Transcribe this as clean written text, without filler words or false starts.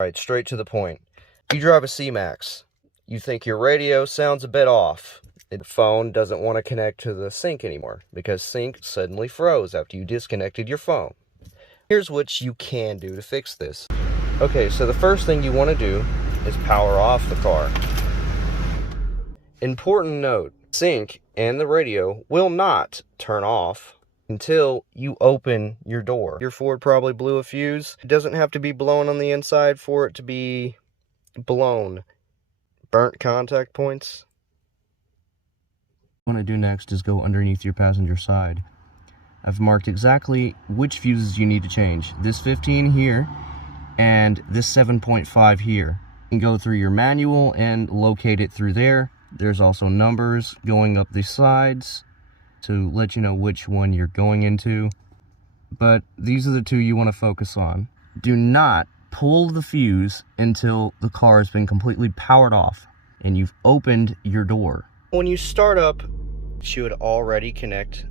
Right, straight to the point. You drive a C-Max. You think your radio sounds a bit off. The phone doesn't want to connect to the sync anymore because sync suddenly froze after you disconnected your phone. Here's what you can do to fix this. Okay, so the first thing you want to do is power off the car. Important note, sync and the radio will not turn off until you open your door. Your Ford probably blew a fuse. It doesn't have to be blown on the inside for it to be blown. Burnt contact points. What I want to do next is go underneath your passenger side. I've marked exactly which fuses you need to change. This 15 here and this 7.5 here. You can go through your manual and locate it through there. There's also numbers going up the sides to let you know which one you're going into. But these are the two you want to focus on. Do not pull the fuse until the car has been completely powered off and you've opened your door. When you start up, you should already connect